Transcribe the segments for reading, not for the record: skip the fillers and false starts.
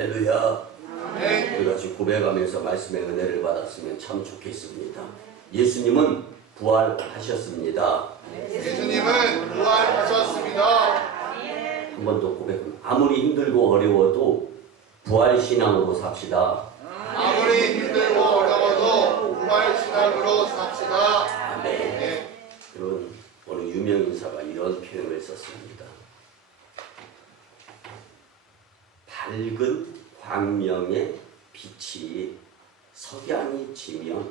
할렐루야. 네. 우리 같이 고백하면서 말씀의 은혜를 받았으면 참 좋겠습니다. 예수님은 부활하셨습니다. 예수님은 부활하셨습니다. 한 번 더 고백합니다. 아무리 힘들고 어려워도 부활신앙으로 삽시다. 아무리 힘들고 어려워도 부활신앙으로 삽시다. 아멘. 네. 그런 어느 유명 인사가 이런 표현을 썼습니다. 밝은 광명의 빛이 석양이 지면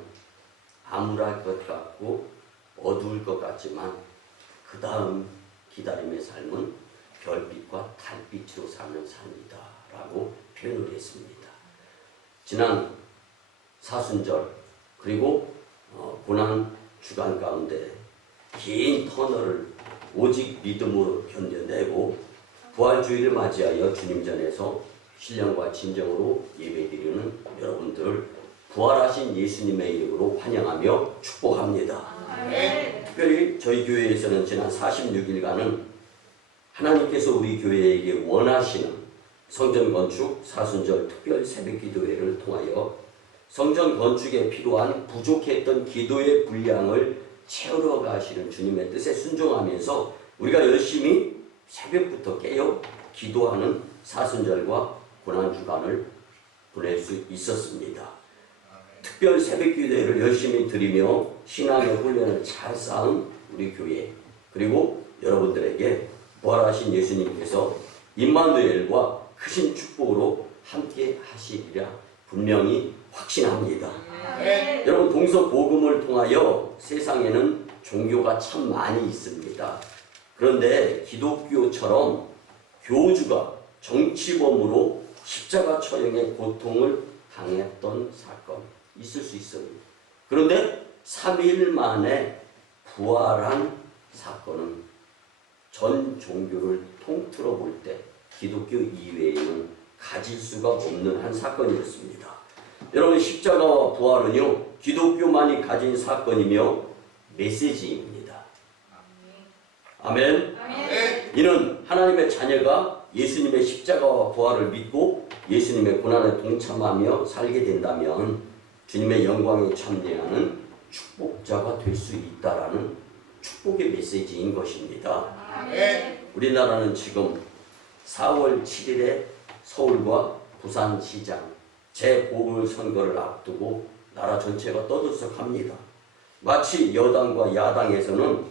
암울할 것 같고 어두울 것 같지만 그 다음 기다림의 삶은 별빛과 달빛으로 사는 삶이다 라고 표현을 했습니다. 지난 사순절 그리고 고난 주간 가운데 긴 터널을 오직 믿음으로 견뎌내고 부활주의를 맞이하여 주님 전에서 신령과 진정으로 예배드리는 여러분들을 부활하신 예수님의 이름으로 환영하며 축복합니다. 네. 특별히 저희 교회에서는 지난 46일간은 하나님께서 우리 교회에게 원하시는 성전 건축 사순절 특별 새벽기도회를 통하여 성전 건축에 필요한 부족했던 기도의 분량을 채우러 가시는 주님의 뜻에 순종하면서 우리가 열심히 새벽부터 깨어 기도하는 사순절과 고난주간을 보낼 수 있었습니다. 특별 새벽기도회를 열심히 드리며 신앙의 훈련을 잘 쌓은 우리 교회 그리고 여러분들에게 부활하신 예수님께서 임마누엘과 크신 축복으로 함께 하시리라 분명히 확신합니다. 네. 여러분 동서 복음을 통하여 세상에는 종교가 참 많이 있습니다. 그런데 기독교처럼 교주가 정치범으로 십자가 처형의 고통을 당했던 사건 있을 수 있습니다. 그런데 3일 만에 부활한 사건은 전 종교를 통틀어 볼 때 기독교 이외에는 가질 수가 없는 한 사건이었습니다. 여러분 십자가와 부활은요 기독교만이 가진 사건이며 메시지입니다. 아멘. 네. 이는 하나님의 자녀가 예수님의 십자가와 부활을 믿고 예수님의 고난에 동참하며 살게 된다면 주님의 영광에 참여하는 축복자가 될 수 있다라는 축복의 메시지인 것입니다. 네. 우리나라는 지금 4월 7일에 서울과 부산시장 재보궐선거를 앞두고 나라 전체가 떠들썩합니다. 마치 여당과 야당에서는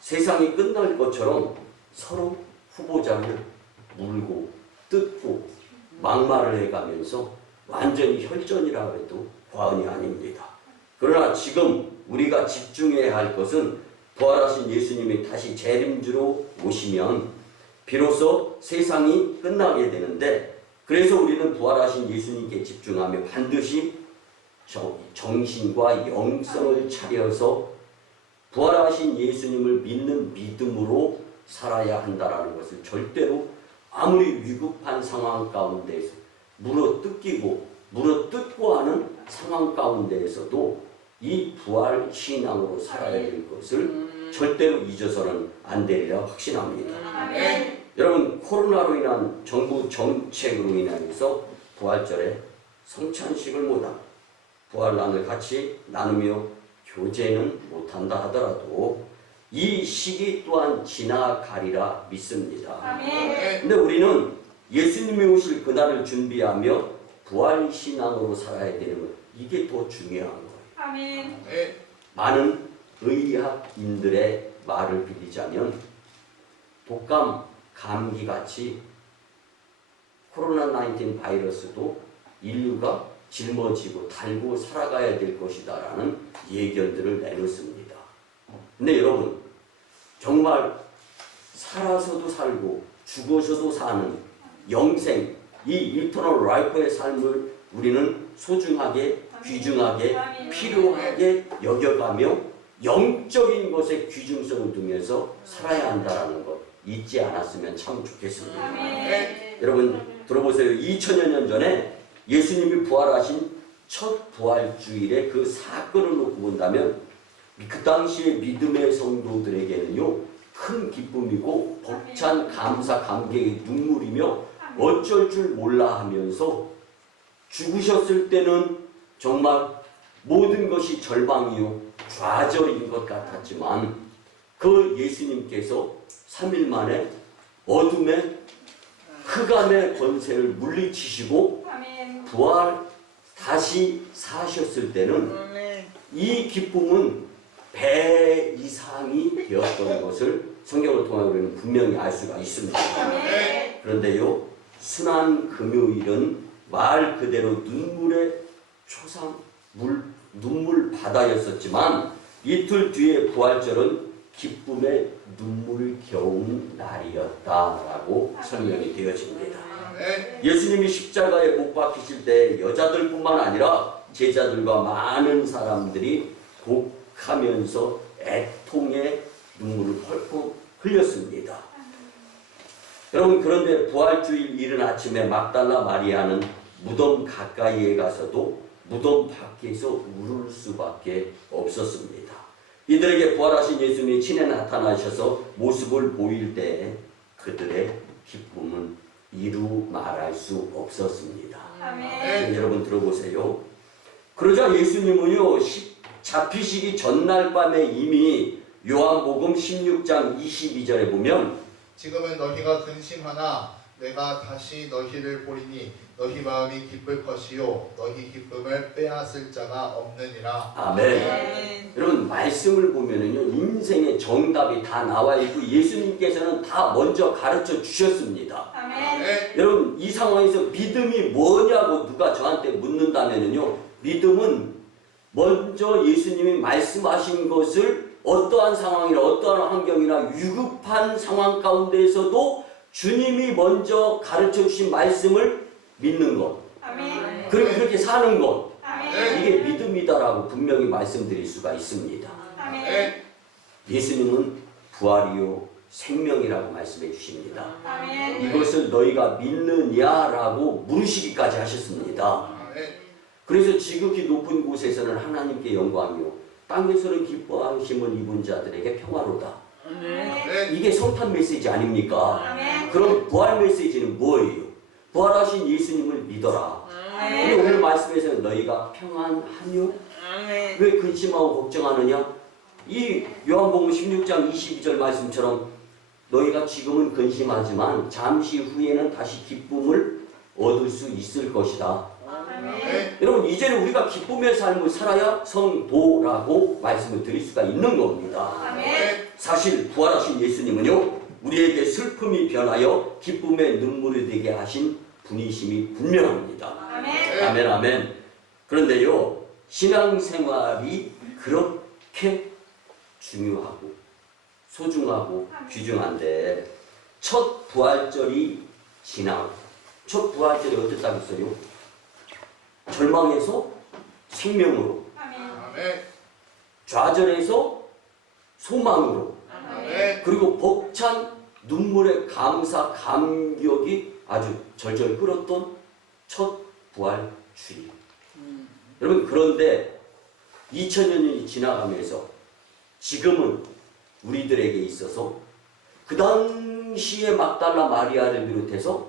세상이 끝날 것처럼 서로 후보자를 물고 뜯고 막말을 해가면서 완전히 혈전이라 해도 과언이 아닙니다. 그러나 지금 우리가 집중해야 할 것은 부활하신 예수님이 다시 재림주로 오시면 비로소 세상이 끝나게 되는데 그래서 우리는 부활하신 예수님께 집중하며 반드시 정신과 영성을 차려서 부활하신 예수님을 믿는 믿음으로 살아야 한다는 것을 절대로 아무리 위급한 상황 가운데에서 물어뜯고 하는 상황 가운데에서도 이 부활 신앙으로 살아야 될 것을 절대로 잊어서는 안 되리라 확신합니다. 네. 여러분 코로나로 인한 정부 정책으로 인해서 부활절에 성찬식을 못하고 부활란을 같이 나누며 교제는 못한다 하더라도 이 시기 또한 지나가리라 믿습니다. 네. 근데 우리는 예수님이 오실 그날을 준비하며 부활신앙으로 살아야 되는 것 이게 더 중요한 거예요. 아멘. 네. 많은 의학인들의 말을 빌리자면 독감, 감기같이 코로나19 바이러스도 인류가 짊어지고 달고 살아가야 될 것이다 라는 예견들을 내놓습니다. 근데 여러분 정말 살아서도 살고 죽어서도 사는 영생 이 이터널 라이프의 삶을 우리는 소중하게 귀중하게 필요하게 여겨가며 영적인 것에 귀중성을 두면서 살아야 한다는 것 잊지 않았으면 참 좋겠습니다. 네. 여러분 들어보세요. 2000여 년 전에 예수님이 부활하신 첫 부활주일의 그 사건을 놓고 본다면 그 당시의 믿음의 성도들에게는요 큰 기쁨이고 벅찬 감사 감격의 눈물이며 어쩔 줄 몰라 하면서 죽으셨을 때는 정말 모든 것이 절망이요 좌절인 것 같았지만 그 예수님께서 3일 만에 어둠의 흑암의 권세를 물리치시고 아멘. 부활 다시 사셨을 때는 이 기쁨은 배 이상이 되었던 것을 성경을 통해 우리는 분명히 알 수가 있습니다. 아멘. 그런데요, 순환 금요일은 말 그대로 눈물의 초상 눈물 바다였었지만 이틀 뒤에 부활절은 기쁨의 눈물겨운 날이었다라고 설명이 되어집니다. 예수님이 십자가에 못 박히실 때 여자들뿐만 아니라 제자들과 많은 사람들이 곡하면서 애통의 눈물을 펄펄 흘렸습니다. 여러분, 그런데 부활주일 이른 아침에 막달라 마리아는 무덤 가까이에 가서도 무덤 밖에서 울을 수밖에 없었습니다. 이들에게 부활하신 예수님이 친히 나타나셔서 모습을 보일 때 그들의 기쁨은 이루 말할 수 없었습니다. 아멘. 여러분 들어보세요. 그러자 예수님은요, 잡히시기 전날 밤에 이미 요한복음 16장 22절에 보면 지금은 너희가 근심하나 내가 다시 너희를 보리니 너희 마음이 기쁠 것이요 너희 기쁨을 빼앗을 자가 없느니라. 아멘. 여러분 말씀을 보면은요, 인생의 정답이 다 나와 있고 예수님께서는 다 먼저 가르쳐 주셨습니다. 아멘. 여러분 이 상황에서 믿음이 뭐냐고 누가 저한테 묻는다면은요, 믿음은 먼저 예수님이 말씀하신 것을 어떠한 상황이나 어떠한 환경이나 위급한 상황 가운데에서도 주님이 먼저 가르쳐 주신 말씀을 믿는 것, 아멘. 그리고 그렇게 사는 것, 아멘. 이게 믿음이다라고 분명히 말씀드릴 수가 있습니다. 아멘. 예수님은 부활이요 생명이라고 말씀해 주십니다. 아멘. 이것을 너희가 믿느냐라고 물으시기까지 하셨습니다. 그래서 지극히 높은 곳에서는 하나님께 영광이요 땅에서는 기뻐하심을 입은 자들에게 평화로다. 아멘. 이게 성탄 메시지 아닙니까? 아멘. 그럼 부활 메시지는 뭐예요? 부활하신 예수님을 믿어라. 근데 아멘. 오늘 말씀에서는 너희가 평안하뇨? 왜 근심하고 걱정하느냐? 이 요한복음 16장 22절 말씀처럼 너희가 지금은 근심하지만 잠시 후에는 다시 기쁨을 얻을 수 있을 것이다. 아멘. 여러분 이제는 우리가 기쁨의 삶을 살아야 성도라고 말씀을 드릴 수가 있는 겁니다. 아멘. 사실 부활하신 예수님은요, 우리에게 슬픔이 변하여 기쁨의 눈물이 되게 하신 분이심이 분명합니다. 아멘. 아멘 아멘. 그런데요, 신앙생활이 그렇게 중요하고 소중하고 귀중한데 첫 부활절이 지나고, 첫 부활절이 어땠다고 했어요? 절망에서 생명으로, 아멘. 좌절에서 소망으로, 아멘. 그리고 벅찬 눈물의 감사 감격이 아주 절절 흘렀던 첫 부활 주일. 여러분 그런데 2000년이 지나가면서 지금은 우리들에게 있어서 그 당시에 막달라 마리아를 비롯해서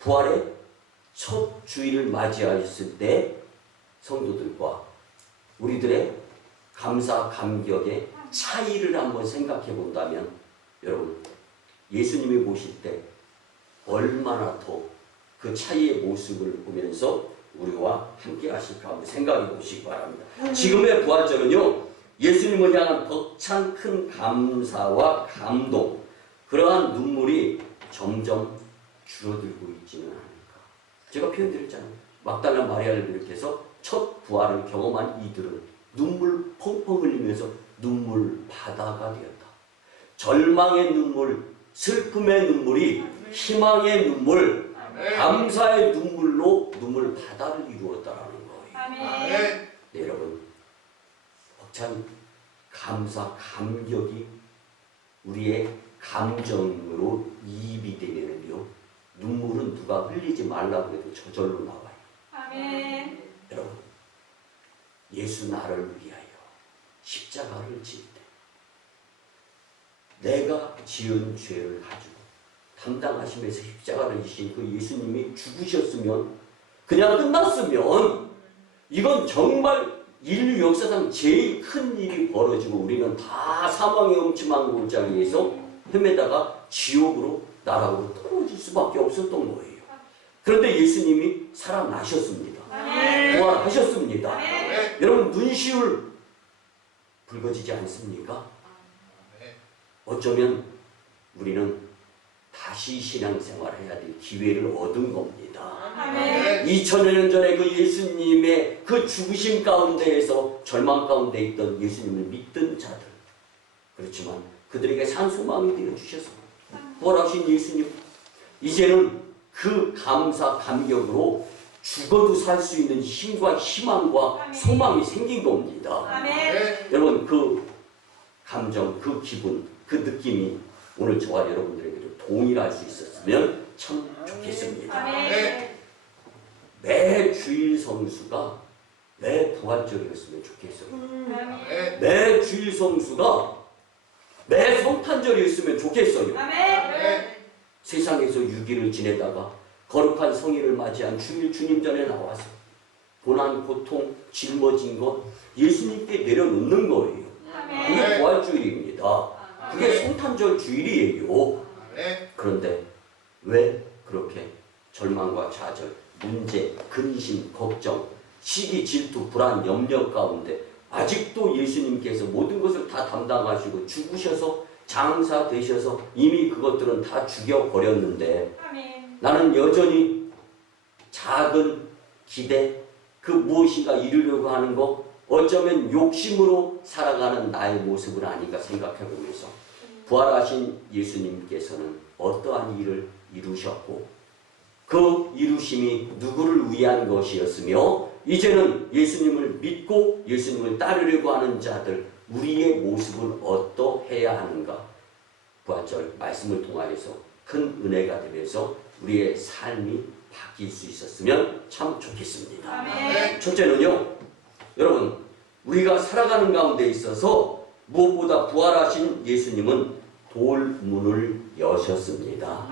부활의 첫 주일을 맞이하였을 때 성도들과 우리들의 감사 감격의 차이를 한번 생각해 본다면 여러분 예수님이 보실 때 얼마나 더 그 차이의 모습을 보면서 우리와 함께 하실까 한번 생각해 보시기 바랍니다. 지금의 부활절은요, 예수님을 향한 벅찬 큰 감사와 감동, 그러한 눈물이 점점 줄어들고 있지는 않을까. 제가 표현드렸잖아요. 막달라 마리아를 비롯해서 첫 부활을 경험한 이들은 눈물 펑펑 흘리면서 눈물 바다가 되었다. 절망의 눈물, 슬픔의 눈물이 희망의 눈물, 감사의 눈물로 눈물 바다를 이루었다라는 거예요. 아멘. 네, 여러분, 벅찬 감사, 감격이 우리의 감정으로 이입이 되면요, 눈물은 누가 흘리지 말라고 해도 저절로 나와요. 아멘. 여러분, 예수 나를 위하여 십자가를 질 때 내가 지은 죄를 가지고 담당하시면서 십자가를 지신 그 예수님이 죽으셨으면 그냥 끝났으면 이건 정말 인류 역사상 제일 큰 일이 벌어지고 우리는 다 사망의 음침한 골짜기에서 헤매다가 지옥으로 나락으로 떨어질 수밖에 없었던 거예요. 그런데 예수님이 살아나셨습니다. 부활하셨습니다. 여러분 눈시울 붉어지지 않습니까? 어쩌면 우리는 다시 신앙생활을 해야 될 기회를 얻은 겁니다. 2000여 년 전에 그 예수님의 그 죽으심 가운데에서 절망 가운데 있던 예수님을 믿던 자들, 그렇지만 그들에게 산소망이 되어주셔서 부활하신 예수님, 이제는 그 감사 감격으로 죽어도 살 수 있는 힘과 희망과 소망이 생긴 겁니다. 여러분 그 감정, 그 기분, 그 느낌이 오늘 저와 여러분들에게도 동일할 수 있었으면 참 좋겠습니다. 매 주일 성수가 매 부활절이었으면 좋겠어요. 매 주일 성수가 매 성탄절이었으면 좋겠어요. 세상에서 6일을 지내다가 거룩한 성일을 맞이한 주일 주님 전에 나와서 고난, 고통, 짊어진 것 예수님께 내려놓는 거예요. 그게 부활주일입니다. 그게 성탄절 주일이에요. 그런데 왜 그렇게 절망과 좌절, 문제, 근심, 걱정, 시기, 질투, 불안, 염려 가운데 아직도 예수님께서 모든 것을 다 담당하시고 죽으셔서 장사되셔서 이미 그것들은 다 죽여버렸는데 나는 여전히 작은 기대, 그 무엇인가 이루려고 하는 것, 어쩌면 욕심으로 살아가는 나의 모습은 아닌가 생각해보면서 부활하신 예수님께서는 어떠한 일을 이루셨고 그 이루심이 누구를 위한 것이었으며 이제는 예수님을 믿고 예수님을 따르려고 하는 자들 우리의 모습은 어떠해야 하는가. 부활절 말씀을 통하여서 큰 은혜가 되면서 우리의 삶이 바뀔 수 있었으면 참 좋겠습니다. 첫째는요, 여러분 우리가 살아가는 가운데 있어서 무엇보다 부활하신 예수님은 돌문을 여셨습니다.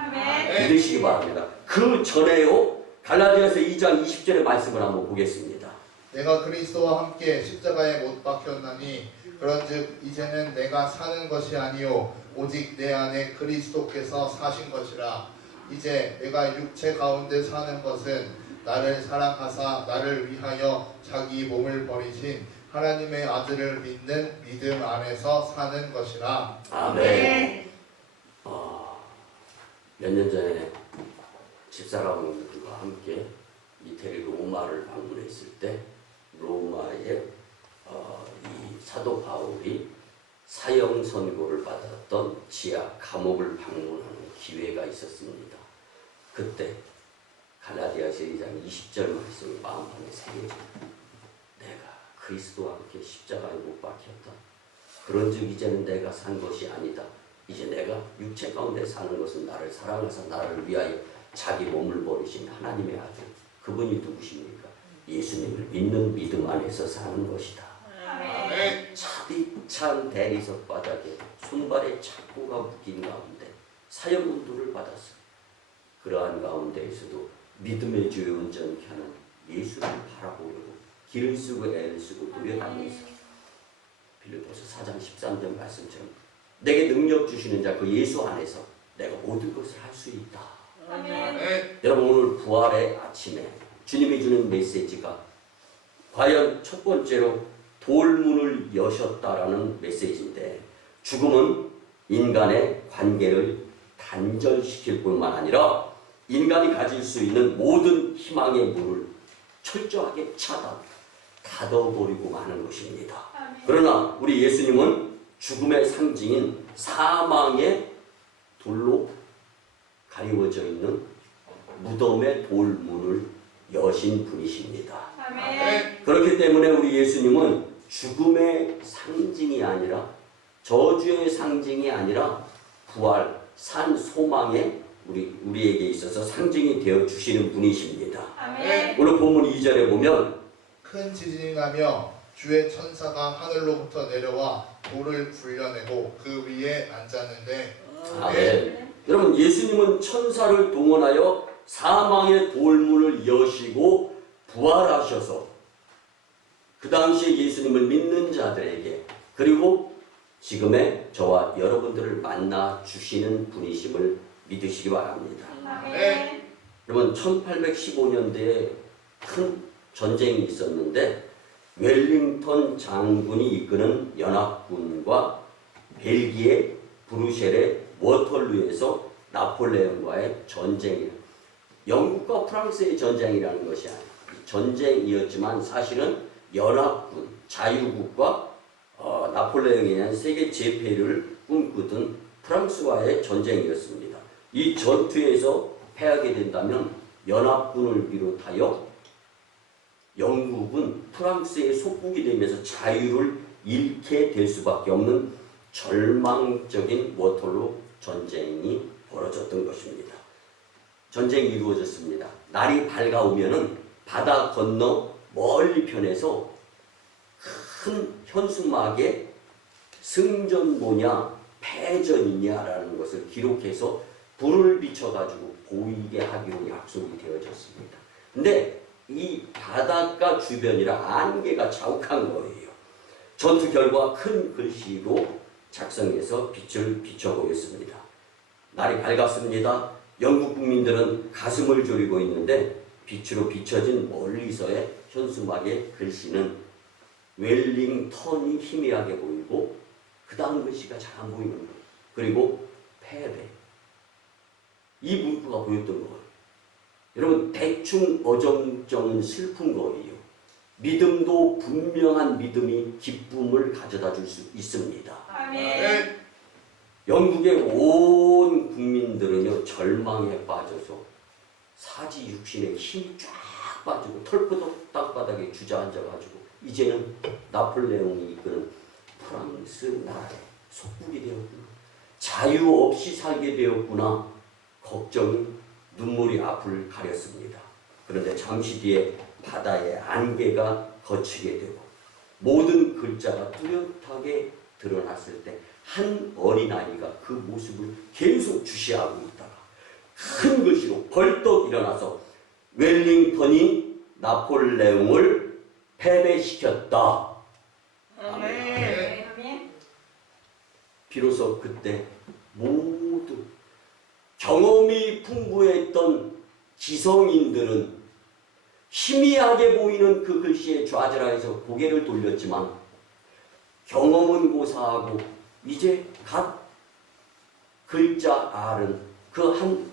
믿으시기 바랍니다. 그 전에요, 갈라디아서 2장 20절의 말씀을 한번 보겠습니다. 내가 그리스도와 함께 십자가에 못 박혔나니 그런즉 이제는 내가 사는 것이 아니요 오직 내 안에 그리스도께서 사신 것이라. 이제 내가 육체 가운데 사는 것은 나를 사랑하사 나를 위하여 자기 몸을 버리신 하나님의 아들을 믿는 믿음 안에서 사는 것이라. 아멘. 몇 년 전에 집사람들과 함께 이태리 로마를 방문했을 때 로마에 이 사도 바울이 사형 선고를 받았던 지하 감옥을 방문하는 기회가 있었습니다. 그때 갈라디아서 2장 20절 말씀이 마음판에 새겨집니다. 내가 그리스도와 함께 십자가에 못 박혔다. 그런즉 이제는 내가 산 것이 아니다. 이제 내가 육체 가운데 사는 것은 나를 사랑하사 나를 위하여 자기 몸을 버리신 하나님의 아들, 그분이 누구십니까? 예수님을 믿는 믿음 안에서 사는 것이다. 차디찬 대리석 바닥에 손발에 착고가 묶인 가운데 사형문도를 받았어요. 그러한 가운데에서도 믿음의 주에 온전케 하는 예수를 바라보려고 길을 쓰고 애를 쓰고 노력하면서 빌립보서 4장 13절 말씀처럼 내게 능력 주시는 자 그 예수 안에서 내가 모든 것을 할 수 있다. 여러분 오늘 부활의 아침에 주님이 주는 메시지가 과연 첫 번째로 돌문을 여셨다라는 메시지인데, 죽음은 인간의 관계를 단절시킬 뿐만 아니라 인간이 가질 수 있는 모든 희망의 문을 철저하게 닫아버리고 마는 것입니다. 그러나 우리 예수님은 죽음의 상징인 사망의 돌로 가리워져 있는 무덤의 돌문을 여신 분이십니다. 그렇기 때문에 우리 예수님은 죽음의 상징이 아니라 저주의 상징이 아니라 부활, 산 소망의 우리에게 있어서 상징이 되어 주시는 분이십니다. 오늘 본문 2절에 보면 큰 지진이 나며 주의 천사가 하늘로부터 내려와 돌을 굴려내고 그 위에 앉았는데 아멘. 여러분 예수님은 천사를 동원하여 사망의 돌문을 여시고 부활하셔서 그 당시에 예수님을 믿는 자들에게 그리고 지금의 저와 여러분들을 만나 주시는 분이심을 믿으시기 바랍니다. 아멘. 여러분 1815년대에 큰 전쟁이 있었는데 웰링턴 장군이 이끄는 연합군과 벨기에 브루셀의 워털루에서 나폴레옹과의 전쟁이에요. 영국과 프랑스의 전쟁이라는 것이 아니에요. 전쟁이었지만 사실은 연합군, 자유국과 나폴레옹에 의한 세계 재패를 꿈꾸던 프랑스와의 전쟁이었습니다. 이 전투에서 패하게 된다면 연합군을 비롯하여 영국은 프랑스의 속국이 되면서 자유를 잃게 될 수밖에 없는 절망적인 워털루 전쟁이 벌어졌던 것입니다. 전쟁이 이루어졌습니다. 날이 밝아오면은 바다 건너 멀리 편에서 큰 현수막에 승전보냐 패전이냐라는 것을 기록해서 불을 비춰가지고 보이게 하기로 약속이 되어졌습니다. 근데 이 바닷가 주변이라 안개가 자욱한 거예요. 전투 결과 큰 글씨로 작성해서 빛을 비춰 보였습니다. 날이 밝았습니다. 영국 국민들은 가슴을 졸이고 있는데 빛으로 비춰진 멀리서의 현수막의 글씨는 웰링턴이 희미하게 보이고 그 다음 글씨가 잘 안 보이는 거예요. 그리고 패배. 이 문구가 보였던 거예요. 여러분 대충 어정쩡은 슬픈 거예요. 믿음도 분명한 믿음이 기쁨을 가져다 줄 수 있습니다. 아멘. 영국의 온 국민들은요 절망에 빠져서 사지 육신에 힘이 쫙 빠지고 털포덕 땅바닥에 주저앉아가지고 이제는 나폴레옹이 이끄는 프랑스 나라의 속국이 되었구나. 자유 없이 살게 되었구나. 걱정이 눈물이 앞을 가렸습니다. 그런데 잠시 뒤에 바다의 안개가 걷히게 되고 모든 글자가 뚜렷하게 드러났을 때 한 어린아이가 그 모습을 계속 주시하고 있다가 큰 글씨로 벌떡 일어나서 웰링턴이 나폴레옹을 패배시켰다. 아멘. 아멘. 비로소 그때 모두 경험이 풍부했던 지성인들은 희미하게 보이는 그 글씨에 좌절하여서 고개를 돌렸지만 경험은 고사하고 이제 갓 글자 알은 그 한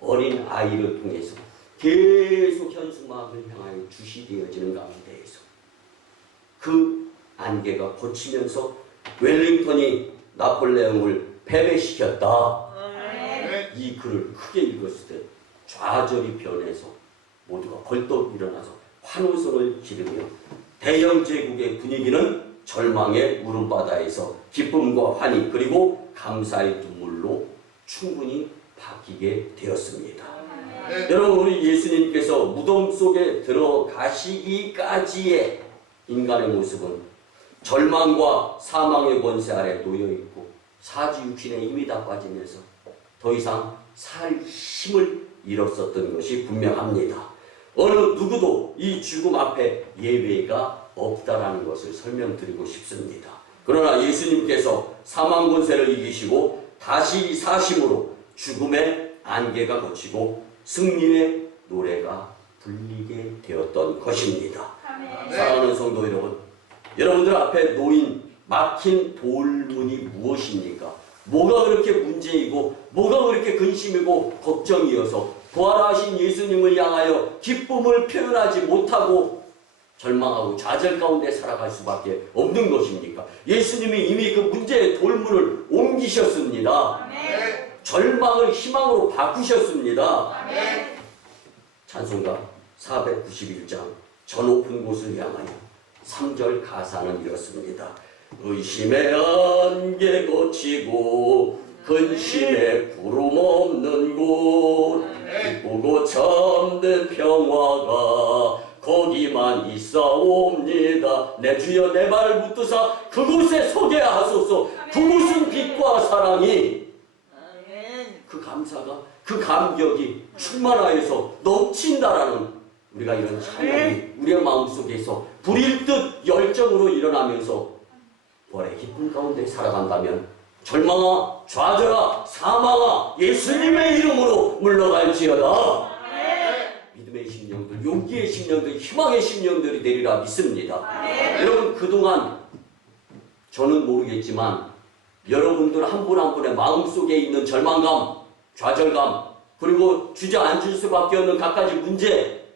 어린 아이를 통해서 계속 현수막을 향하여 주시되어지는 가운데에서 그 안개가 걷히면서 웰링턴이 나폴레옹을 패배시켰다. 아멘. 이 글을 크게 읽었을 때 좌절이 변해서 모두가 벌떡 일어나서 환호성을 지르며 대영 제국의 분위기는 절망의 울음바다에서 기쁨과 환희 그리고 감사의 눈물로 충분히 바뀌게 되었습니다. 네. 여러분 우리 예수님께서 무덤 속에 들어가시기까지의 인간의 모습은 절망과 사망의 권세 아래 놓여있고 사지 육신의 힘이 다 빠지면서 더 이상 살 힘을 잃었었던 것이 분명합니다. 어느 누구도 이 죽음 앞에 예외가 없다라는 것을 설명드리고 싶습니다. 그러나 예수님께서 사망 권세를 이기시고 다시 사심으로 죽음의 안개가 걷히고 승리의 노래가 불리게 되었던 것입니다. 아멘. 사랑하는 성도 여러분, 여러분들 앞에 놓인 막힌 돌문이 무엇입니까? 뭐가 그렇게 문제이고 뭐가 그렇게 근심이고 걱정이어서 부활하신 예수님을 향하여 기쁨을 표현하지 못하고 절망하고 좌절 가운데 살아갈 수밖에 없는 것입니까? 예수님이 이미 그 문제의 돌문을 옮기셨습니다. 아멘. 절망을 희망으로 바꾸셨습니다. 아멘. 찬송가 491장 저 높은 곳을 향하여 3절 가사는 이렇습니다. 의심의 안개 거치고 근심의 구름 없는 곳 기쁘고 참된 평화가 거기만 있사옵니다. 내 주여 내 발을 붙드사 그곳에 서게 하소서. 그곳은 빛과 사랑이 아멘. 감사가 그 감격이 충만하여서 넘친다라는 우리가 이런 찬양이 우리의 마음속에서 불일 듯 열정으로 일어나면서 부활의 기쁨 가운데 살아간다면 절망아 좌절아 사망아 예수님의 이름으로 물러갈지어다. 믿음의 심령들, 용기의 심령들, 희망의 심령들이 되리라 믿습니다. 여러분 그동안 저는 모르겠지만 여러분들 한 분 한 분의 마음속에 있는 절망감, 좌절감, 그리고 주저앉을 수밖에 없는 갖가지 문제,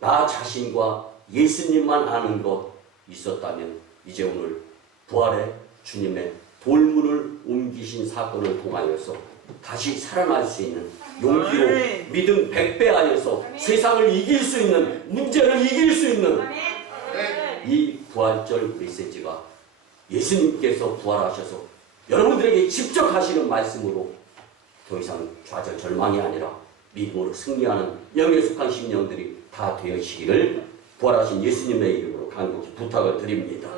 나 자신과 예수님만 아는 것 있었다면 이제 오늘 부활의 주님의 돌문을 옮기신 사건을 통하여서 다시 살아날 수 있는 용기로 믿음 100배하여서 세상을 이길 수 있는, 문제를 이길 수 있는 이 부활절 메시지가 예수님께서 부활하셔서 여러분들에게 직접 하시는 말씀으로 더 이상 좌절 절망이 아니라 믿음으로 승리하는 영에 속한 심령들이 다 되시기를 부활하신 예수님의 이름으로 간곡히 부탁을 드립니다.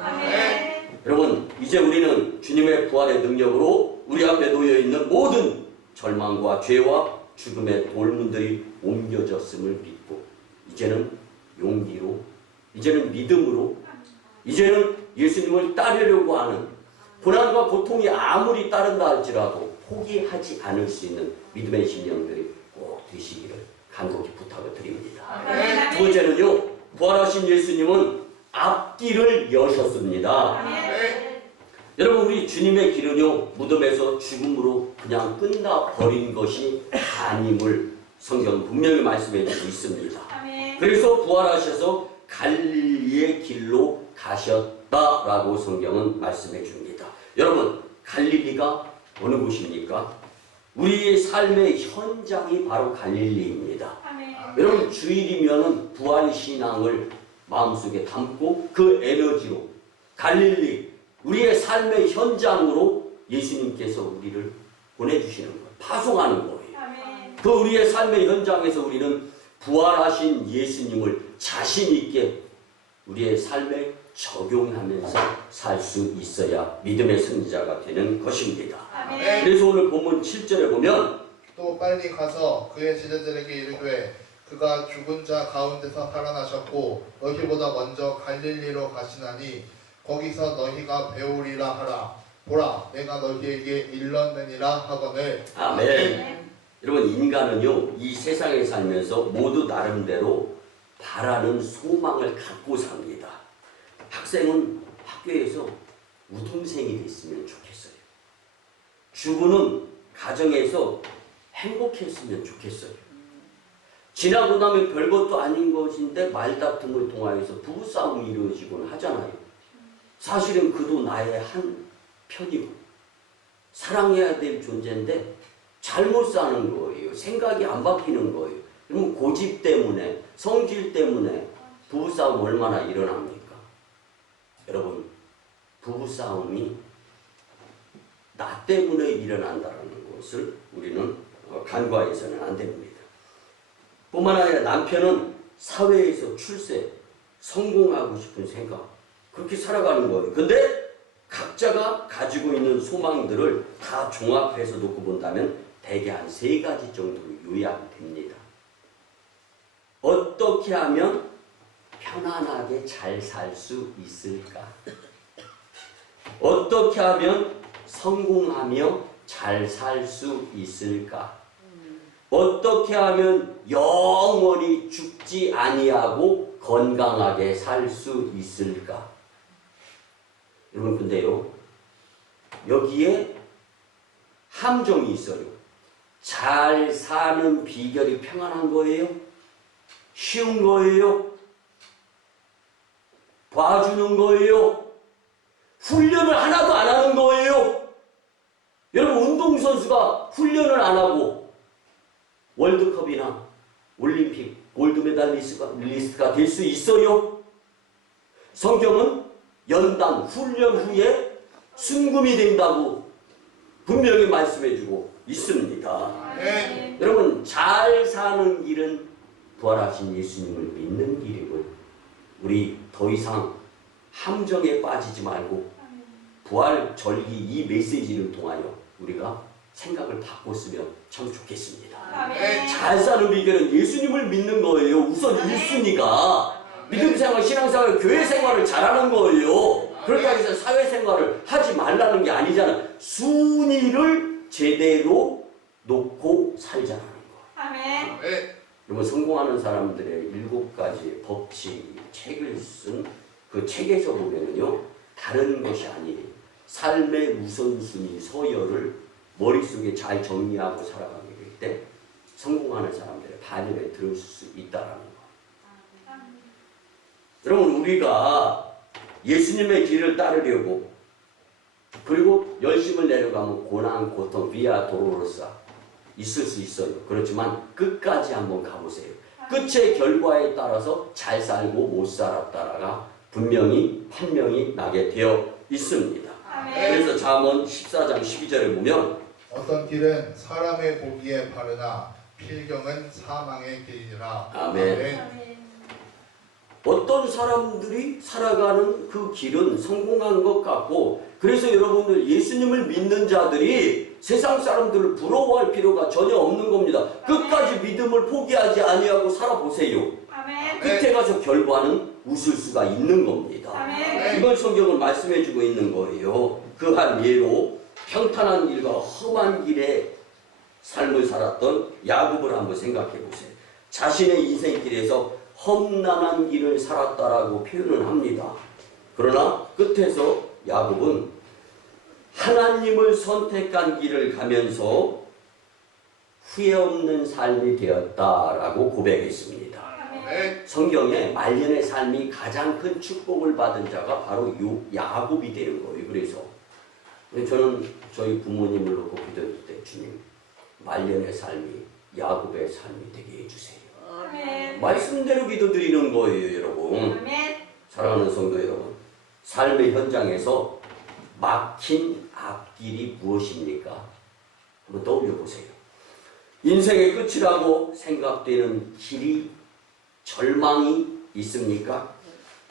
여러분 이제 우리는 주님의 부활의 능력으로 우리 앞에 놓여있는 모든 절망과 죄와 죽음의 돌문들이 옮겨졌음을 믿고 이제는 용기로, 이제는 믿음으로, 이제는 예수님을 따르려고 하는, 고난과 고통이 아무리 따른다 할지라도 포기하지 않을 수 있는 믿음의 심령들이 꼭 되시기를 간곡히 부탁을 드립니다. 두 번째는요, 부활하신 예수님은 앞길을 여셨습니다. 여러분 우리 주님의 길은요 무덤에서 죽음으로 그냥 끝나버린 것이 아님을 성경은 분명히 말씀해 주고 있습니다. 그래서 부활하셔서 갈릴리의 길로 가셨다라고 성경은 말씀해 줍니다. 여러분 갈릴리가 어느 곳입니까? 우리의 삶의 현장이 바로 갈릴리입니다. 여러분 주일이면은 부활의 신앙을 마음속에 담고 그 에너지로 갈릴리, 우리의 삶의 현장으로 예수님께서 우리를 보내주시는 거예요. 파송하는 거예요. 그 우리의 삶의 현장에서 우리는 부활하신 예수님을 자신 있게 우리의 삶에 적용하면서 살 수 있어야 믿음의 승리자가 되는 것입니다. 그래서 오늘 본문 7절에 보면 또 빨리 가서 그의 제자들에게 이르되 그가 죽은 자 가운데서 살아나셨고 너희보다 먼저 갈릴리로 가시나니 거기서 너희가 배우리라 하라. 보라 내가 너희에게 일렀느니라 하거늘. 아멘. 여러분 인간은요 이 세상에 살면서 모두 나름대로 바라는 소망을 갖고 삽니다. 학생은 학교에서 우등생이 됐으면 좋겠어요. 주부는 가정에서 행복했으면 좋겠어요. 지나고 나면 별것도 아닌 것인데 말다툼을 통하여서 부부싸움이 이루어지곤 하잖아요. 사실은 그도 나의 한 편이고 사랑해야 될 존재인데 잘못 사는 거예요. 생각이 안 바뀌는 거예요. 그러면 고집 때문에, 성질 때문에 부부싸움 얼마나 일어납니까? 여러분 부부싸움이 나 때문에 일어난다는 것을 우리는 간과해서는 안 됩니다. 뿐만 아니라 남편은 사회에서 출세, 성공하고 싶은 생각, 그렇게 살아가는 거예요. 근데 각자가 가지고 있는 소망들을 다 종합해서 놓고 본다면 대개 한 3가지 정도로 요약됩니다. 어떻게 하면 편안하게 잘 살 수 있을까? 어떻게 하면 성공하며 잘 살 수 있을까? 어떻게 하면 영원히 죽지 아니하고 건강하게 살 수 있을까? 여러분 근데요 여기에 함정이 있어요. 잘 사는 비결이 평안한 거예요? 쉬운 거예요? 봐주는 거예요? 훈련을 하나도 안 하는 거예요? 여러분 운동선수가 훈련을 안 하고 월드컵이나 올림픽 골드메달리스트가 될 수 있어요? 성경은 연당 훈련 후에 순금이 된다고 분명히 말씀해주고 있습니다. 네. 여러분 잘 사는 길은 부활하신 예수님을 믿는 길임을 우리 더 이상 함정에 빠지지 말고 부활 절기 이 메시지를 통하여 우리가 생각을 바꿨으면 참 좋겠습니다. 아멘. 잘 사는 비결은 예수님을 믿는 거예요. 우선 1순위가 믿음 생활, 신앙 생활, 교회 생활을 잘하는 거예요. 그렇다고 해서 사회 생활을 하지 말라는 게 아니잖아. 순위를 제대로 놓고 살자는 거. 아멘. 여러분, 성공하는 사람들의 7가지 법칙, 책을 쓴 그 책에서 보면은요, 다른 것이 아니에요. 삶의 우선순위 서열을 머릿속에 잘 정리하고 살아가게 될 때 성공하는 사람들의 반열에 들을 수 있다라는 거. 여러분, 우리가 예수님의 길을 따르려고 그리고 열심을 내려가면 고난, 고통, 비아 도로로사 있을 수 있어요. 그렇지만 끝까지 한번 가보세요. 끝의 결과에 따라서 잘 살고 못 살았다가 분명히 판명이 나게 되어 있습니다. 그래서 잠언 14장 12절에 보면 어떤 길은 사람의 보기에 바르나 필경은 사망의 길이라. 아멘. 어떤 사람들이 살아가는 그 길은 성공한 것 같고, 그래서 여러분들 예수님을 믿는 자들이 세상 사람들을 부러워할 필요가 전혀 없는 겁니다. 끝까지 믿음을 포기하지 아니하고 살아보세요. 끝에 가서 결과는 웃을 수가 있는 겁니다. 이걸 성경은 말씀해주고 있는 거예요. 그 한 예로 평탄한 길과 험한 길의 삶을 살았던 야곱을 한번 생각해 보세요. 자신의 인생길에서 험난한 길을 살았다라고 표현을 합니다. 그러나 끝에서 야곱은 하나님을 선택한 길을 가면서 후회 없는 삶이 되었다라고 고백했습니다. 성경에 말년의 삶이 가장 큰 축복을 받은 자가 바로 야곱이 되는 거예요. 그래서 저는 저희 부모님을 놓고 기도할 때, 주님, 말년의 삶이 야곱의 삶이 되게 해주세요. 말씀대로 기도드리는 거예요, 여러분. 사랑하는 성도 여러분, 삶의 현장에서 막힌 앞길이 무엇입니까? 한번 떠올려 보세요. 인생의 끝이라고 생각되는 길이 절망이 있습니까?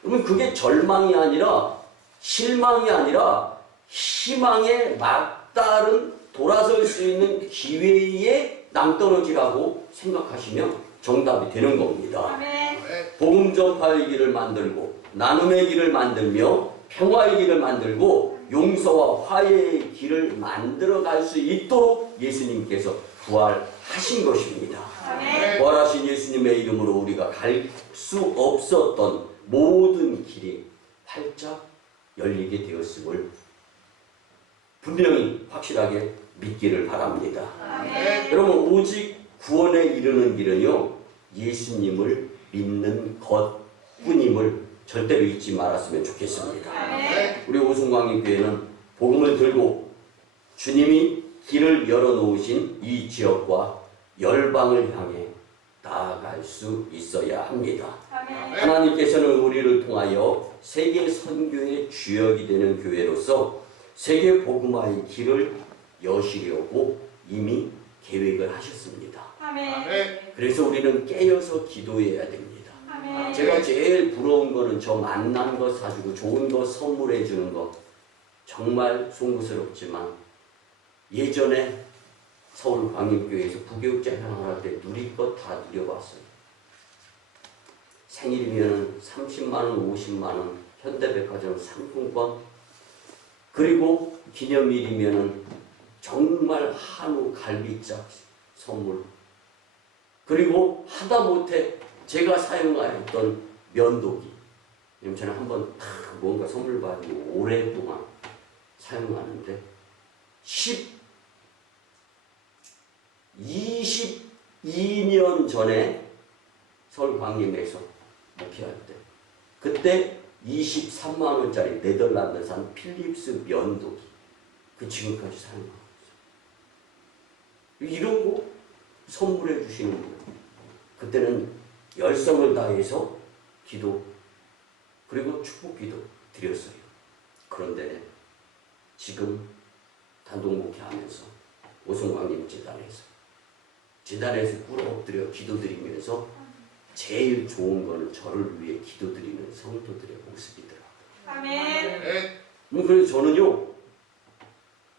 그러면 그게 절망이 아니라 실망이 아니라 희망의 막다른 돌아설 수 있는 기회의 낭떠러지라고 생각하시면 정답이 되는 겁니다. 복음 전파의 길을 만들고 나눔의 길을 만들며 평화의 길을 만들고 용서와 화해의 길을 만들어 갈 수 있도록 예수님께서 부활하신 것입니다. 부활하신 예수님의 이름으로 우리가 갈 수 없었던 모든 길이 활짝 열리게 되었음을 분명히 확실하게 믿기를 바랍니다. 여러분, 오직 구원에 이르는 길은요, 예수님을 믿는 것뿐임을 절대로 잊지 말았으면 좋겠습니다. 우리 오순광림교회는 복음을 들고 주님이 길을 열어놓으신 이 지역과 열방을 향해 나아갈 수 있어야 합니다. 하나님께서는 우리를 통하여 세계 선교의 주역이 되는 교회로서 세계 복음화의 길을 여시려고 이미 계획을 하셨습니다. 그래서 우리는 깨어서 기도해야 됩니다. 제가 제일 부러운 거는 저 만난 거 사주고 좋은 거 선물해 주는 거, 정말 송구스럽지만 예전에 서울 광림교회에서 부교육자 행할 때 누릴 것 다 누려봤어요. 생일이면 30만원, 50만원, 현대백화점 상품권, 그리고 기념일이면 정말 한우 갈비짝 선물, 그리고 하다못해 제가 사용하였던 면도기, 저는 한번 뭔가 선물 받고 오랫동안 사용하는데 22년 전에 서울 광림에서 목회할 때, 그때 23만 원짜리 네덜란드산 필립스 면도기, 그 지금까지 사용하고 있어요. 이런 거 선물해 주시는 거예요. 그때는 열성을 다해서 기도, 그리고 축복 기도 드렸어요. 그런데 지금 단독 목회하면서 오순광림 재단에서 꿇어 엎드려 기도드리면서 제일 좋은 거는 저를 위해 기도드리는 성도들의 모습이더라고요. 아멘. 그래서 저는요,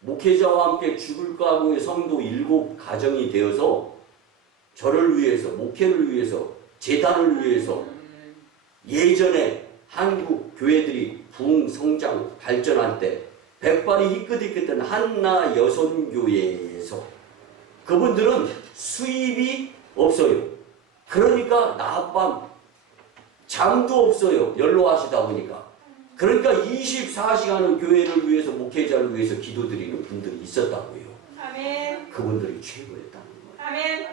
목회자와 함께 죽을 각오의 성도 7가정이 되어서 저를 위해서, 목회를 위해서, 재단을 위해서 예전에 한국 교회들이 부흥, 성장, 발전할 때 백발이 희끗희끗한 한나 여선교회에서 그분들은 수입이 없어요. 그러니까 낮밤 잠도 없어요. 연로하시다 보니까. 그러니까 24시간을 교회를 위해서, 목회자를 위해서 기도드리는 분들이 있었다고요. 아멘. 그분들이 최고였다는 거예요. 아멘.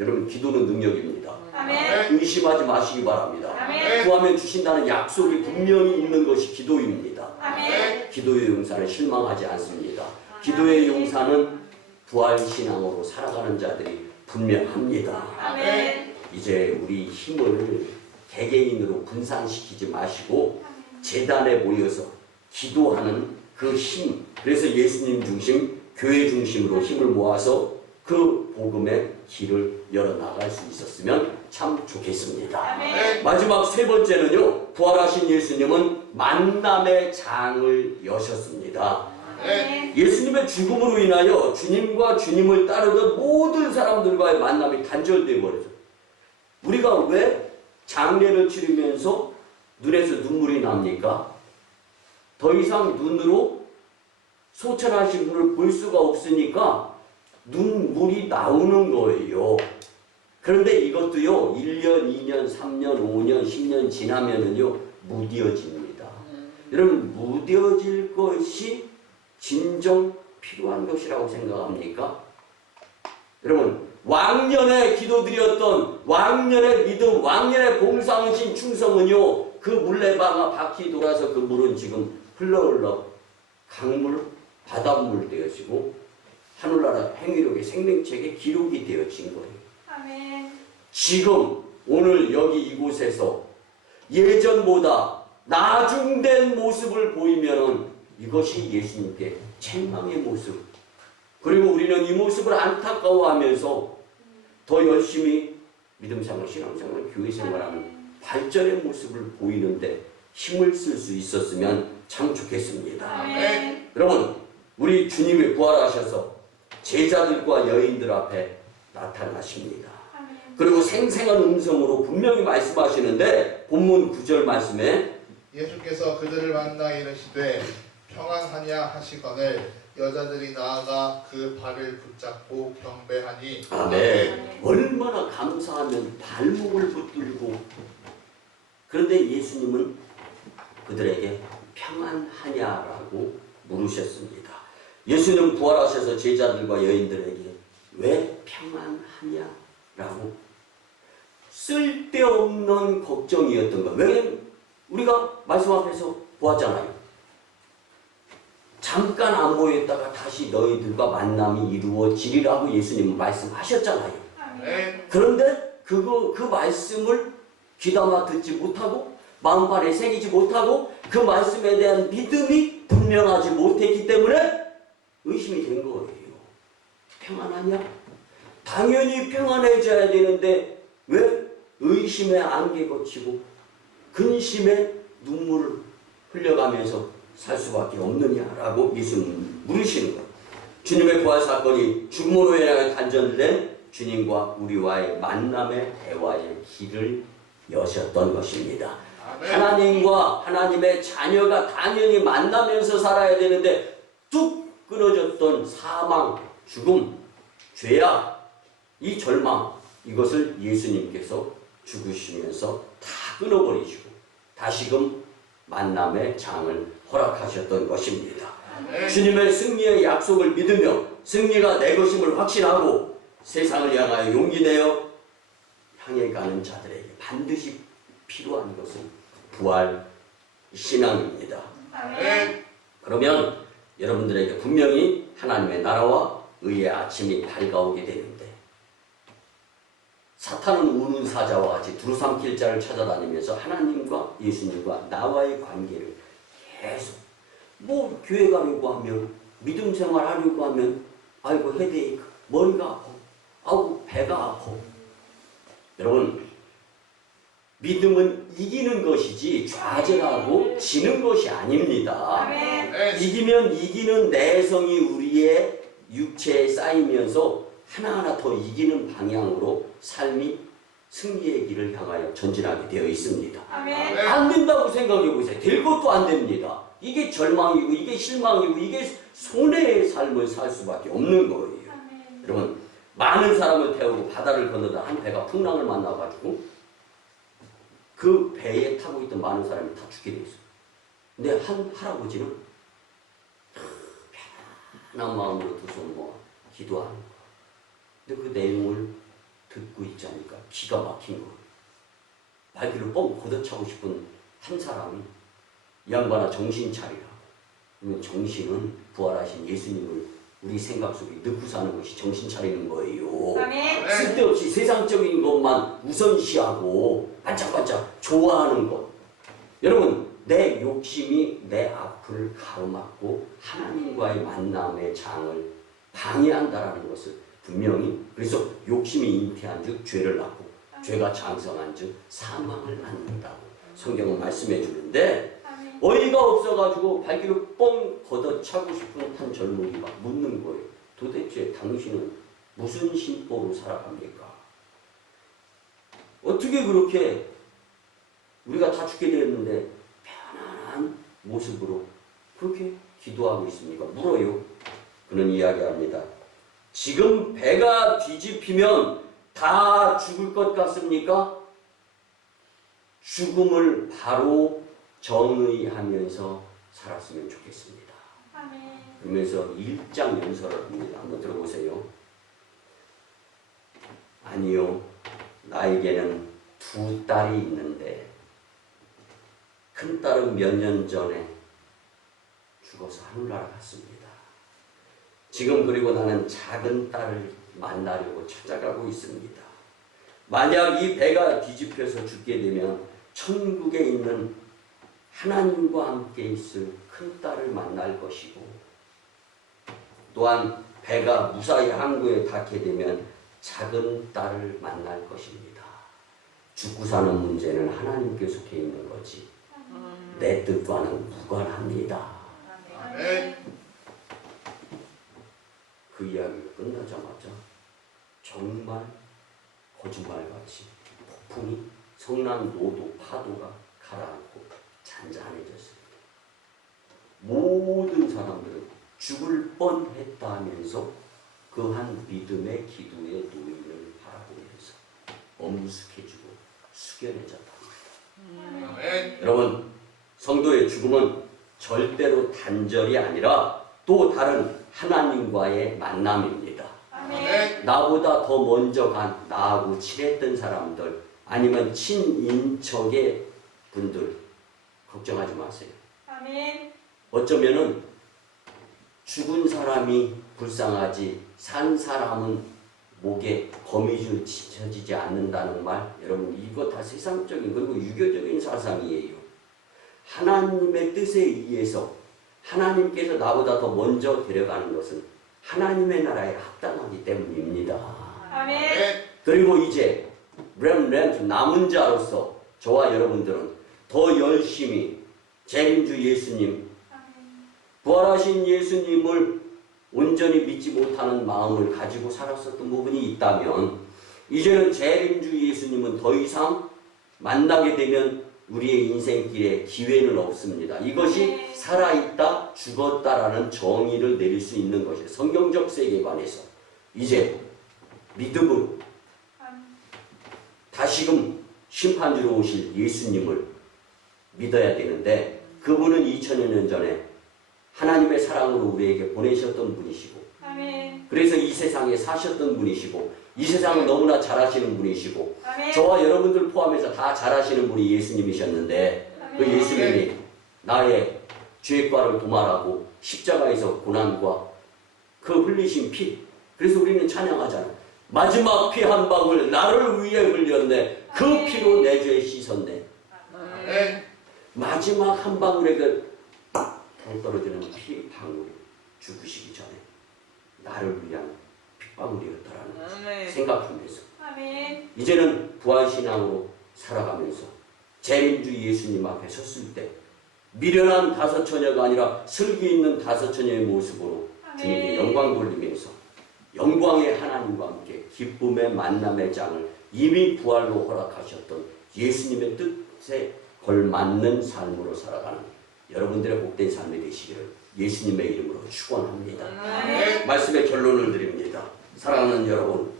여러분, 기도는 능력입니다. 아멘. 의심하지 마시기 바랍니다. 아멘. 구하면 주신다는 약속이 분명히 있는 것이 기도입니다. 아멘. 기도의 용사는 실망하지 않습니다. 기도의 용사는 부활신앙으로 살아가는 자들이 분명합니다. 아멘. 이제 우리 힘을 개개인으로 분산시키지 마시고 재단에 모여서 기도하는 그 힘, 그래서 예수님 중심, 교회 중심으로 힘을 모아서 그 복음의 길을 열어나갈 수 있었으면 참 좋겠습니다. 아멘. 마지막 세 번째는요, 부활하신 예수님은 만남의 장을 여셨습니다. 아멘. 예수님의 죽음으로 인하여 주님과 주님을 따르던 모든 사람들과의 만남이 단절되어 버렸어요. 우리가 왜 장례를 치르면서 눈에서 눈물이 납니까? 더 이상 눈으로 소천하신 분을 볼 수가 없으니까 눈물이 나오는 거예요. 그런데 이것도요, 1년, 2년, 3년, 5년, 10년 지나면은요, 무뎌집니다. 여러분, 무뎌질 것이 진정 필요한 것이라고 생각합니까? 여러분, 왕년에 기도드렸던 왕년의 믿음, 왕년의 봉사하신 충성은요, 그 물레방아 바퀴 돌아서 그 물은 지금 흘러 강물, 바닷물 되어지고 하늘나라 행위록의 생명책에 기록이 되어진 거예요. 아멘. 지금 오늘 여기 이곳에서 예전보다 나중된 모습을 보이면은 이것이 예수님께 책망의 모습. 그리고 우리는 이 모습을 안타까워하면서 더 열심히 믿음생활, 신앙생활, 교회생활하는 발전의 모습을 보이는데 힘을 쓸 수 있었으면 참 좋겠습니다. 아멘. 여러분, 우리 주님이 부활하셔서 제자들과 여인들 앞에 나타나십니다. 아멘. 그리고 생생한 음성으로 분명히 말씀하시는데 본문 9절 말씀에 예수께서 그들을 만나 이르시되 평안하냐 하시거늘 여자들이 나아가 그 발을 붙잡고 경배하니 아멘. 얼마나 감사하면 발목을 붙들고. 그런데 예수님은 그들에게 평안하냐라고 물으셨습니다. 예수님 부활하셔서 제자들과 여인들에게 왜 평안하냐라고 쓸데없는 걱정이었던 거예요. 왜? 우리가 말씀 앞에서 보았잖아요. 잠깐 안 모였다가 다시 너희들과 만남이 이루어지리라고 예수님은 말씀하셨잖아요. 아멘. 그런데 그 말씀을 귀담아 듣지 못하고 마음판에 새기지 못하고 그 말씀에 대한 믿음이 분명하지 못했기 때문에 의심이 된 거예요. 평안하냐? 당연히 평안해져야 되는데 왜 의심의 안개 거치고 근심의 눈물을 흘려가면서 살 수밖에 없느냐라고 예수님은 물으시는 거예요. 주님의 부활 사건이 죽음으로 인하여 단절된 주님과 우리와의 만남의 대화의 길을 여셨던 것입니다. 아멘. 하나님과 하나님의 자녀가 당연히 만나면서 살아야 되는데 뚝 끊어졌던 사망, 죽음, 죄악, 이 절망, 이것을 예수님께서 죽으시면서 다 끊어버리시고 다시금 만남의 장을 허락하셨던 것입니다. 아멘. 주님의 승리의 약속을 믿으며 승리가 내 것임을 확신하고 세상을 향하여 용기 내어 향해 가는 자들에게 반드시 필요한 것은 부활 신앙입니다. 아멘. 그러면 여러분들에게 분명히 하나님의 나라와 의의 아침이 밝아오게 되는데 사탄은 우는 사자와 같이 두루삼킬 자를 찾아다니면서 하나님과 예수님과 나와의 관계를 계속 뭐 교회 가려고 하면 믿음 생활하려고 하면 아이고 헤데이크 머리가 아파 아우 배가 아파. 여러분 믿음은 이기는 것이지 좌절하고 지는 것이 아닙니다. 아멘. 이기면 이기는 내성이 우리의 육체에 쌓이면서 하나하나 더 이기는 방향으로 삶이 승리의 길을 향하여 전진하게 되어 있습니다. 아멘. 안 된다고 생각해 보세요. 될 것도 안 됩니다. 이게 절망이고 이게 실망이고 이게 손해의 삶을 살 수밖에 없는 거예요. 여러분, 많은 사람을 태우고 바다를 건너다 한 배가 풍랑을 만나가지고 그 배에 타고 있던 많은 사람이 다 죽게 돼 있어요. 근데 한 할아버지는 편안한 마음으로 두서 뭐 기도하는 거예요. 근데 그 내용을 듣고 있지 않으니까 기가 막힌 거예요. 발길을 뻥 걷어차고 싶은 한 사람이 이 양반아 정신 차리라. 그러면 정신은 부활하신 예수님을 우리 생각 속에 넣고 사는 것이 정신 차리는 거예요. 아멘. 쓸데없이 세상적인 것만 우선시하고 반짝반짝 좋아하는 것. 여러분, 내 욕심이 내 앞을 가로막고 하나님과의 만남의 장을 방해한다라는 것을 분명히, 그래서 욕심이 잉태한 즉 죄를 낳고 죄가 장성한 즉 사망을 낳는다고 성경은 말씀해 주는데, 어이가 없어가지고 발길을 뻥 걷어차고 싶은 한 젊은이가 묻는 거예요. 도대체 당신은 무슨 신보로 살아갑니까? 어떻게 그렇게 우리가 다 죽게 되었는데 편안한 모습으로 그렇게 기도하고 있습니까? 물어요. 그는 이야기합니다. 지금 배가 뒤집히면 다 죽을 것 같습니까? 죽음을 바로 정의하면서 살았으면 좋겠습니다. 그러면서 1장 연설을 합니다. 한번 들어보세요. 아니요, 나에게는 두 딸이 있는데 큰 딸은 몇 년 전에 죽어서 하늘나라 갔습니다. 지금 그리고 나는 작은 딸을 만나려고 찾아가고 있습니다. 만약 이 배가 뒤집혀서 죽게 되면 천국에 있는 하나님과 함께 있을 큰 딸을 만날 것이고, 또한 배가 무사히 항구에 닿게 되면 작은 딸을 만날 것입니다. 죽고 사는 문제는 하나님께 속해 있는 거지 내 뜻과는 무관합니다. 아멘. 그 이야기가 끝나자마자 정말 거짓말같이 폭풍이 성난 노도 파도가 가라앉고 잔잔해졌습니다. 모든 사람들은 죽을 뻔했다면서 그 한 믿음의 기도의 노인을 바라보면서 엄숙해지고 숙연해졌답니다. 아멘. 여러분, 성도의 죽음은 절대로 단절이 아니라 또 다른 하나님과의 만남입니다. 아멘. 나보다 더 먼저 간 나하고 친했던 사람들 아니면 친인척의 분들 걱정하지 마세요. 어쩌면은 죽은 사람이 불쌍하지 산 사람은 목에 거미줄 쳐지지 않는다는 말, 여러분 이거 다 세상적인 그리고 유교적인 사상이에요. 하나님의 뜻에 의해서 하나님께서 나보다 더 먼저 데려가는 것은 하나님의 나라에 합당하기 때문입니다. 아멘. 그리고 이제 렘넌트 남은 자로서 저와 여러분들은 더 열심히 재림주 예수님, 부활하신 예수님을 온전히 믿지 못하는 마음을 가지고 살았었던 부분이 있다면 이제는 재림주 예수님은 더 이상 만나게 되면 우리의 인생길에 기회는 없습니다. 이것이 살아있다, 죽었다라는 정의를 내릴 수 있는 것이에요. 성경적 세계관에서 이제 믿음으로 다시금 심판주로 오실 예수님을 믿어야 되는데, 그분은 2000여 년 전에 하나님의 사랑으로 우리에게 보내셨던 분이시고, 그래서 이 세상에 사셨던 분이시고, 이 세상을 너무나 잘하시는 분이시고, 저와 여러분들 포함해서 다 잘하시는 분이 예수님이셨는데, 그 예수님이 나의 죄과를 도말하고 십자가에서 고난과 그 흘리신 피, 그래서 우리는 찬양하잖아요. 마지막 피 한 방울 나를 위해 흘렸네. 그 피로 내 죄 씻었네. 아멘. 마지막 한 방울의 그 떨어지는 피 방울이 죽으시기 전에 나를 위한 핏방울이었다라는 것을 생각하면서 이제는 부활신앙으로 살아가면서 재림주 예수님 앞에 섰을 때 미련한 다섯 처녀가 아니라 슬기 있는 다섯 처녀의 모습으로 주님께 영광 돌리면서 영광의 하나님과 함께 기쁨의 만남의 장을 이미 부활로 허락하셨던 예수님의 뜻에 걸맞는 삶으로 살아가는 여러분들의 복된 삶이 되시기를 예수님의 이름으로 축원합니다. 말씀의 결론을 드립니다. 사랑하는 여러분,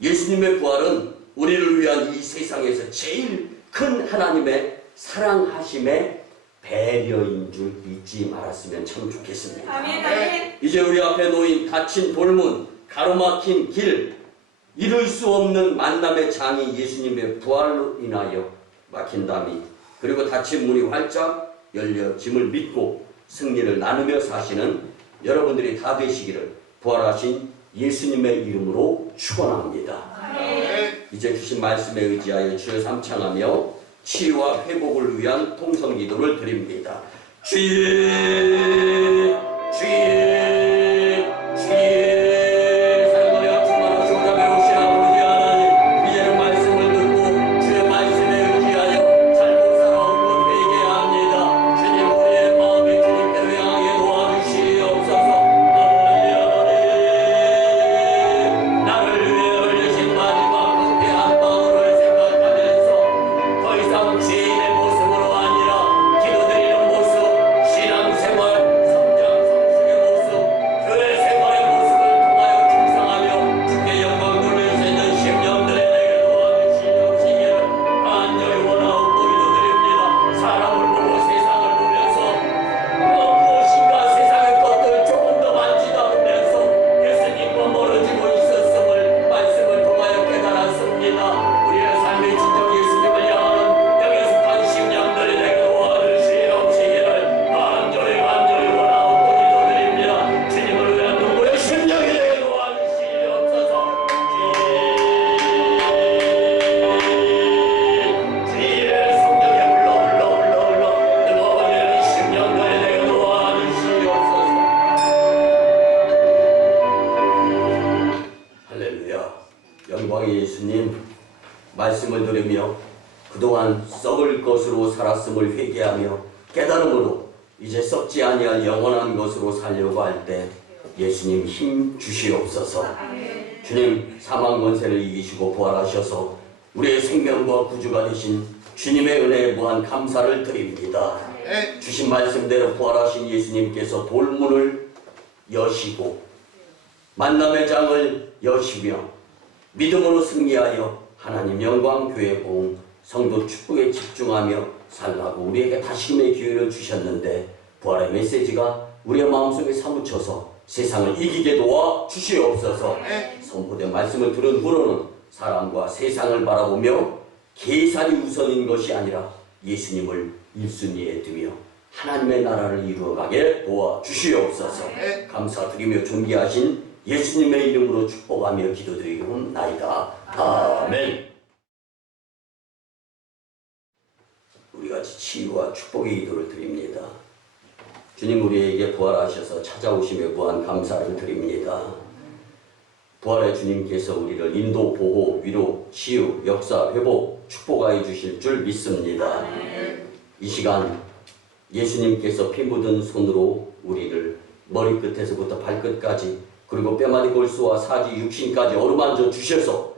예수님의 부활은 우리를 위한 이 세상에서 제일 큰 하나님의 사랑하심의 배려인 줄 잊지 말았으면 참 좋겠습니다. 아멘. 이제 우리 앞에 놓인 닫힌 돌문, 가로막힌 길, 이룰 수 없는 만남의 장이 예수님의 부활로 인하여 막힌다니, 그리고 닫힌 문이 활짝 열려짐을 믿고 승리를 나누며 사시는 여러분들이 다 되시기를 부활하신 예수님의 이름으로 축원합니다. 이제 주신 말씀에 의지하여 주여 삼창하며 치유와 회복을 위한 통성 기도를 드립니다. 주의 살거리와 충만하시고자 배우신 아버지 하나님, 이제는 말씀을 듣고 주의 말씀에 의지하여 살고 살아온 것 회개합니다. 주님, 우리의 마음이 주님께로 향하게 도와주시옵소서. 나를 위해 흘리신 마지막 그 피 한 방울을 생각하면서 더 이상 죄인의 모습으로 아니라 기도드리는 모습, 신앙생활, 성장, 성숙의 모습, 교회 생활의 모습을 통하여 충성하며 주께 영광 돌릴 수 있는 10년들의 내게 도와주시옵시기를 간절히 원하옵고 기도드립니다. 사람을 보고 세상을 보면서 무엇인가 세상의 것들을 조금 더 만지다 보면서 예수님과 멀어지고 있었음을 말씀을 통하여 깨달았습니다. 우리의 삶의 진정 예수님을 향하는 여기 속한 10년들이 내게 도와주시옵시기를 간절히 원하옵고 기도드립니다. 주님을 위한 누구의 심령이 되게 도와주시옵소서. 주의 성령에 흘러 뜨거운 이 10년들이 되게 도와주시옵소서. 할렐루야. 영광의 예수님, 말씀을 들으며 그동안 썩을 것으로 살았음을 회개하며 깨달음으로 이제 썩지 아니할 영원한 것으로 살려고 할 때 예수님 힘 주시옵소서. 주님, 사망 권세를 이기시고 부활하셔서 우리의 생명과 구주가 되신 주님의 은혜에 무한 감사를 드립니다. 주신 말씀대로 부활하신 예수님께서 돌문을 여시고 만남의 장을 여시며 믿음으로 승리하여 하나님 영광, 교회 보응, 성도 축복에 집중하며 살라고 우리에게 다시금의 기회를 주셨는데 부활의 메시지가 우리의 마음속에 사무쳐서 세상을 이기게 도와 주시옵소서. 선포된 말씀을 들은 후로는 사람과 세상을 바라보며 계산이 우선인 것이 아니라 예수님을 1순위에 두며 하나님의 나라를 이루어가게 도와 주시옵소서. 감사드리며 존귀하신 예수님의 이름으로 축복하며 기도드리옵나이다. 아멘. 우리 같이 치유와 축복의 기도를 드립니다. 주님, 우리에게 부활하셔서 찾아오시며 무한 감사를 드립니다. 부활의 주님께서 우리를 인도, 보호, 위로, 치유, 역사, 회복, 축복하여 주실 줄 믿습니다. 이 시간 예수님께서 피 묻은 손으로 우리를 머리끝에서부터 발끝까지, 그리고 뼈마디 골수와 사지 육신까지 어루만져 주셔서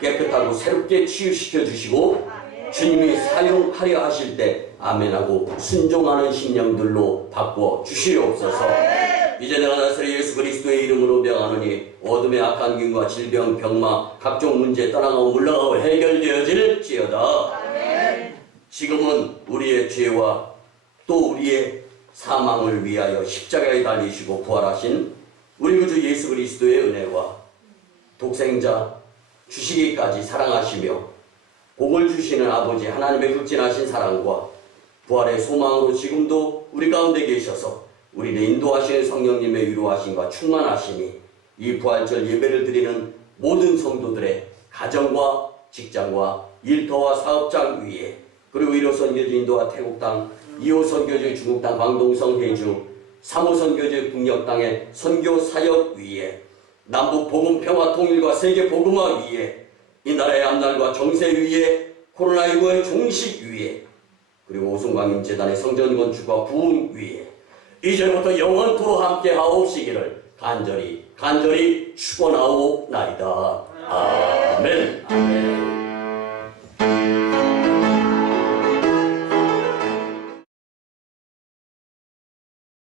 깨끗하고 새롭게 치유시켜 주시고 주님이 사용하려 하실 때 아멘하고 순종하는 심령들로 바꿔 주시옵소서. 이제 내가 나사렛 예수 그리스도의 이름으로 명하노니 어둠의 악한 기운과 질병, 병마, 각종 문제 떠나가고 물러가고 해결되어질지어다. 지금은 우리의 죄와 또 우리의 사망을 위하여 십자가에 달리시고 부활하신 우리 구주 예수 그리스도의 은혜와 독생자 주시기까지 사랑하시며 복을 주시는 아버지 하나님의 극진하신 사랑과 부활의 소망으로 지금도 우리 가운데 계셔서 우리를 인도하시는 성령님의 위로하심과 충만하심이 이 부활절 예배를 드리는 모든 성도들의 가정과 직장과 일터와 사업장 위에, 그리고 1호 선교주 인도와 태국 땅, 2호 선교주 중국 땅 광동성 해주, 3호 선교주 북녘 땅의 선교 사역 위에, 남북 복음 평화 통일과 세계 복음화 위에, 이 나라의 앞날과 정세 위에 코로나19의 종식 위에 그리고 오순광림재단의 성전 건축과 부흥 위에 이제부터 영원토록 함께 하옵시기를 간절히 축원하옵나이다. 아멘.